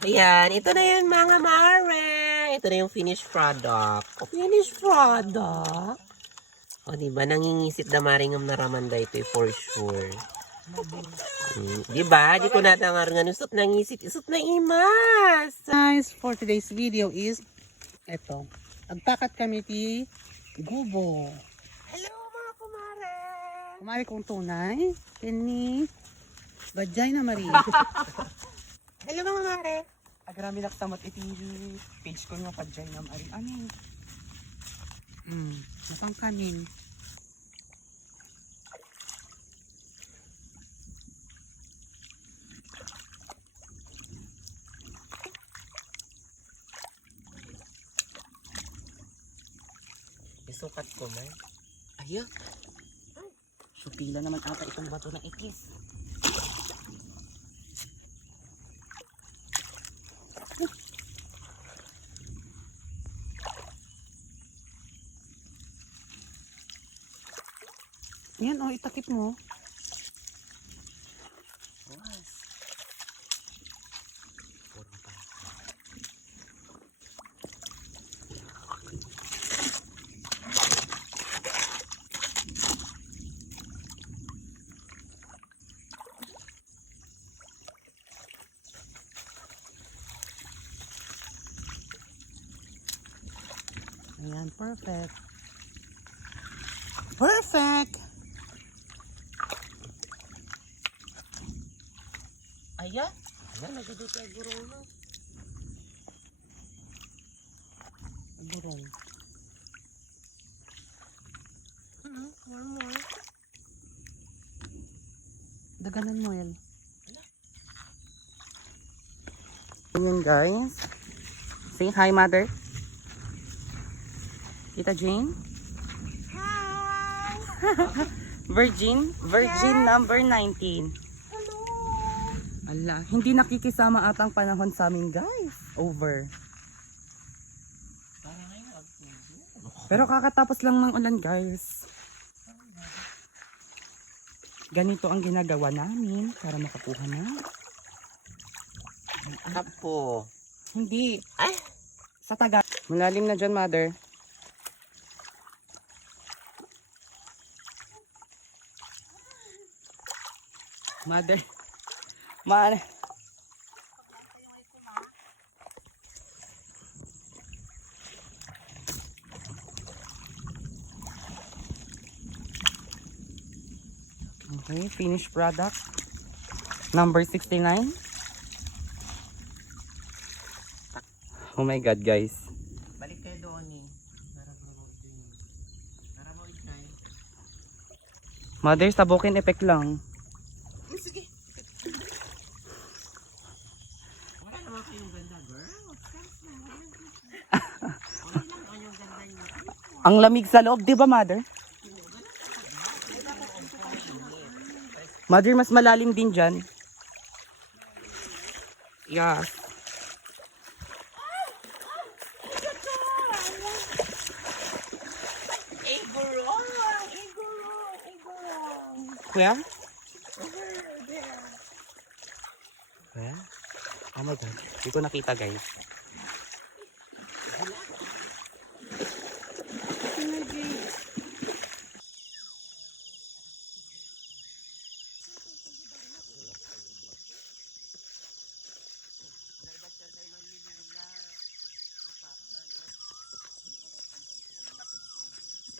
Ayan, ito na yun mga mare. Ito na yung finished product. O, finished product. O, diba? Nangingisit na maringam na ramanda ito eh, for sure. Hmm, diba? Di ko natangar nga nusot nangisit. Isot na imas. Guys, for today's video is eto. Agtakat kami ti gubo. Hello mga kumare. Kumari kong tunay. Kini Bajay na Marie. Hello mga mare. Agrami nak tamat iti page ko nga Bajay na Marie. Ano? Hmm, mukhang kanin. Isukat ko man. Ayun. Supila naman ata itong bato ng ikis. Yan oh, itakip mo. Ayan, perfect. Perfect! Ayan. Ayan, nagdudot tayo guro na. Burong. Hmm, more more. Daganan mo yan. Ayan guys. Say hi mother. Tita Jane. Hi! Virgin. Virgin number 19. Ala, hindi nakikisama atang panahon sa amin guys. Over. Pero kakatapos lang ng ulan guys. Ganito ang ginagawa namin para makakuha na. Apo. Hindi. Ay! Sa taga. Malalim na dyan, mother. Mother. Ma Okay, finished product. Number 69. Oh my god, guys. Balik kayo doon eh. Mother, sabukin effect lang. Sige. Wala naman kayong ganda, girl. Okay lang ang lamig sa loob, di ba, mother? Mother, mas malalim din dyan. Igorong! Kuya? Over there. Kuya? Oh my god. Hindi ko nakita, guys.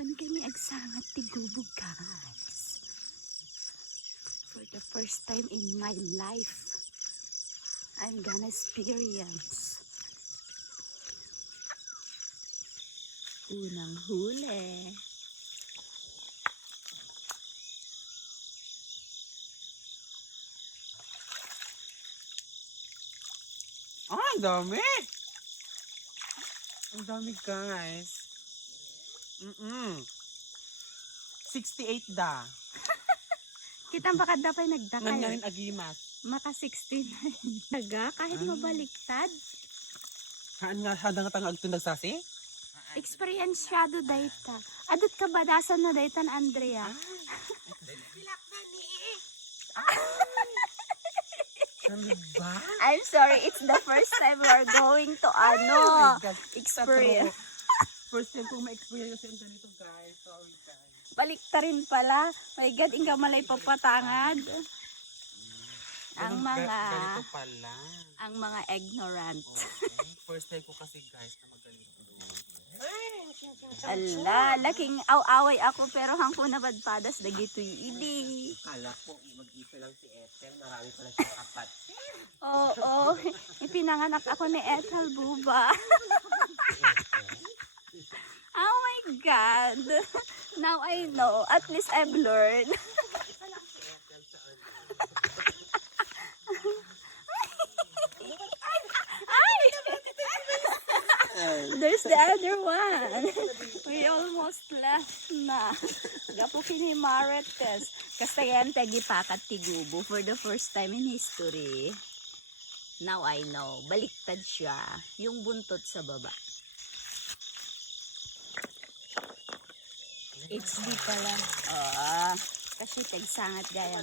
Pan kami agsangat ti gubog guys. For the first time in my life, I'm gonna experience unang huli. Ah, ang dami! Ang dami, guys. Mm-mm. 68 da. Kita baka dapat nagdakay. Ngayon aglimas. Maka 16 Daga, kahit Ah. mabaliktad. Haan nga hadang nga tangag nagsasi? Experience siya do data. Adot ka ba nasa na daytan Andrea? Ano ba? I'm sorry, it's the first time we're going to ano, my God, experience. First time kong ma-experience yung ganito guys. Sorry guys. Balik ta rin pala. My God, ingka malay papatangad. Ang Ganun- mga, ga- Ganito pala. ang mga ignorant. Okay. First time ko kasi guys na magaling. Ala, laking aw-away ako pero hangko nabadpadas dagito yung idi. Kala ko, mag-isa lang si Ethel. Marami pala siyang kapat. Oo, ipinanganak ako ni Ethel Buba. oh my God. Now I know. At least I've learned. There's the other one. We almost left na. Gapo kini Marites. Kasi yan tagipakat tigubo for the first time in history. Now I know. Baliktad siya. Yung buntot sa baba. HD pala. Ah, kasi tagsangat gaya.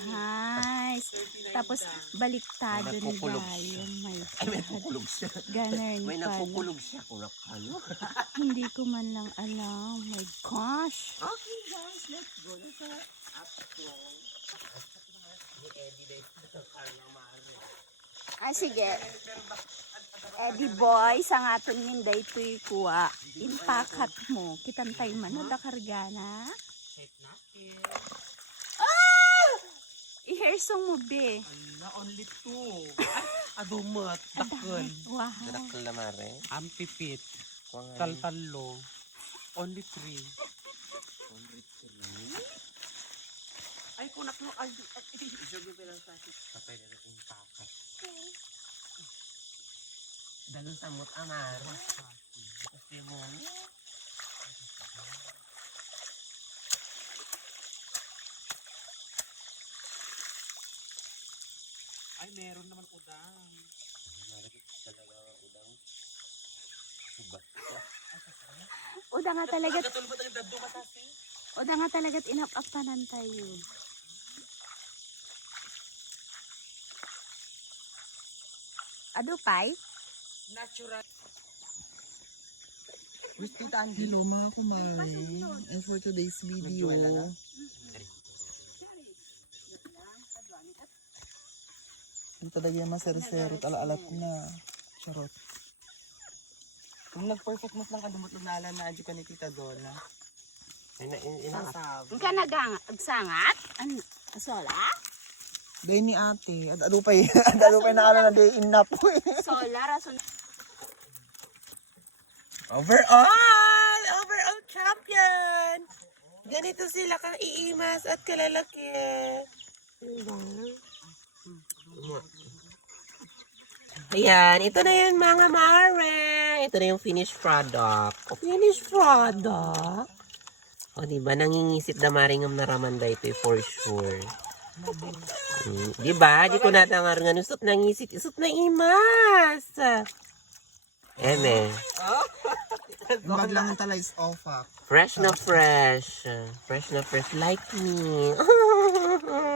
Guys. Tapos baliktado ni Gaya. Ay, may kukulog siya. Ganun May pala. nagkukulog siya. Kurak ano? Hindi ko man lang alam. My gosh. Okay guys, let's go na sa upstream. Ni Eddie dahil sa Carla Mare. Ah, sige. Eddie boy, sa nga aton minday to'y kuha. Impakat mo. Kitantay man na dakargana. Check natin. I-hairsong mo, be. Ala, only two. Ay, adumat. Dakal. Wow. Darakal na Mare. Ampipit. Kuha nga yun. Taltalo. Only three. Ay, kunak mo. Ay. Isugin ko lang sa akin. Patay na rin yung pakat. Dalon sa mut amaro. Kasi mo. Ay, meron naman udang. Uda nga talaga, uda nga talaga inap-apanan tayo. Ado pay? Natural. Hello mga kumare. And for today's video, ito talaga yung maser-ser at ala-ala ko na. Charot. Kung nag-perfect mood lang kadumot ng nalan na adyo ka ni Tita Donna. Ina, ina, ina, Sasabi. Ang ka nagsangat? An sola? Dahil ni ate, at ado pa eh. At ado pa na ano na day in na po eh. Sola, rason. Overall! Overall champion! Ganito sila kang iimas at kalalaki. Diba? Ayan, ito na yun mga mare. Ito na yung finished product. O, finished product. O, diba? Nangingisit na maringam na ramanda ito eh, for sure. Hmm, diba? Di ko natangar nga nusot nangisit. Isot na imas. Eme. Yung bag lang tala is off ah. Fresh na fresh. Fresh na fresh like me.